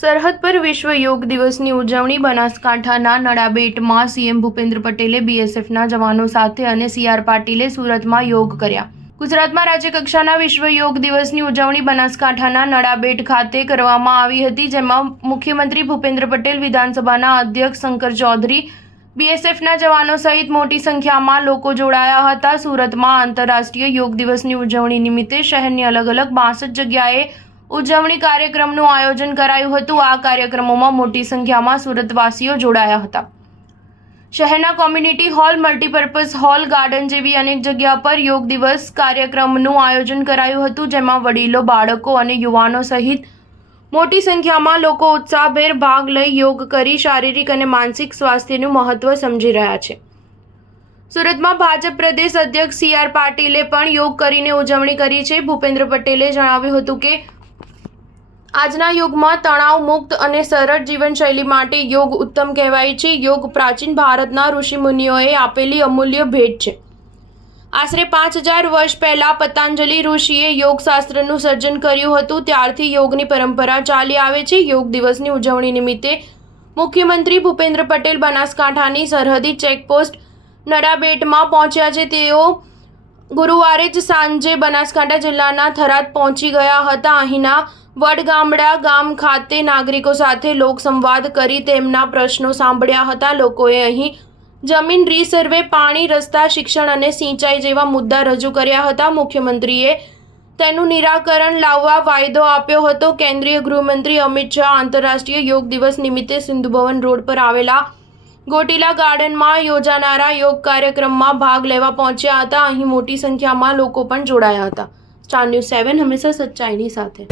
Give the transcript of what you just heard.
સરહદ પર વિશ્વ યોગ દિવસની ઉજવણી બનાસકાંઠાના નડાબેટમાં સીએમ ભૂપેન્દ્ર પટેલે બીએસએફના જવાનો સાથે અને સીઆર પાટીલે સુરતમાં યોગ કર્યા। ગુજરાતમાં રાજ્યકક્ષાના વિશ્વ યોગ દિવસની ઉજવણી બનાસકાંઠાના નડાબેટ ખાતે કરવામાં આવી હતી, જેમાં મુખ્યમંત્રી ભૂપેન્દ્ર પટેલ, વિધાનસભાના અધ્યક્ષ શંકર ચૌધરી, બીએસએફના જવાનો સહિત મોટી સંખ્યામાં લોકો જોડાયા હતા। સુરતમાં આંતરરાષ્ટ્રીય યોગ દિવસની ઉજવણી નિમિત્તે શહેરની અલગ અલગ 62 જગ્યાએ ઉજવણી કાર્યક્રમનું આયોજન કરાયું હતું। આ કાર્યક્રમોમાં મોટી સંખ્યામાં સુરતવાસીઓ જોડાયા હતા। શહેરના community hall, multipurpose hall, garden જેવી અનેક જગ્યા પર યોગ દિવસ કાર્યક્રમનું આયોજન કરાયું હતું, જેમાં વડીલો, બાળકો અને યુવાનો સહિત મોટી સંખ્યામાં લોકો ઉત્સાહભેર ભાગ લઈ યોગ કરી શારીરિક અને માનસિક સ્વાસ્થ્યનું મહત્વ સમજી રહ્યા છે। સુરતમાં ભાજપ પ્રદેશ અધ્યક્ષ સીઆર પાટીલે પણ યોગ કરીને ઉજવણી કરી છે। ભૂપેન્દ્ર પટેલે જણાવ્યું હતું કે આજના યુગમાં તણાવ મુક્ત અને સરળ જીવનશૈલી માટે યોગ ઉત્તમ કહેવાય છે। યોગ પ્રાચીન ભારતના ઋષિમુનિઓએ આપેલી અમૂલ્ય ભેટ છે। આશરે 5000 વર્ષ પહેલા પતંજલિ ઋષિએ યોગશાસ્ત્રનું સર્જન કર્યું હતું, ત્યારથી યોગની પરંપરા ચાલી આવે છે। યોગ દિવસની ઉજવણી નિમિત્તે મુખ્યમંત્રી ભૂપેન્દ્ર પટેલ બનાસકાંઠાની સરહદી ચેકપોસ્ટ નડાબેટમાં પહોંચ્યા છે। તેઓ ગુરુવારે જ સાંજે બનાસકાંઠા જિલ્લાના થરાદ પહોંચી ગયા હતા। અહીંના વડગામડા ગામ ખાતે નાગરિકો સાથે લોકસંવાદ કરી તેમના પ્રશ્નો સાંભળ્યા હતા। લોકોએ અહીં જમીન રીસર્વે, પાણી, રસ્તા, શિક્ષણ અને સિંચાઈ જેવા મુદ્દા રજૂ કર્યા હતા। મુખ્યમંત્રીએ તેનું નિરાકરણ લાવવા વાયદો આપ્યો હતો। કેન્દ્રીય ગૃહમંત્રી અમિત શાહ આંતરરાષ્ટ્રીય યોગ દિવસ નિમિત્તે સિંધુ ભવન રોડ પર આવેલા ગોટીલા ગાર્ડનમાં યોજાનારા યોગ કાર્યક્રમમાં ભાગ લેવા પહોંચ્યા હતા। અહીં મોટી સંખ્યામાં લોકો પણ જોડાયા હતા। સ્ટાર ન્યૂઝ 7 હંમેશા સચ્ચાઈની સાથે।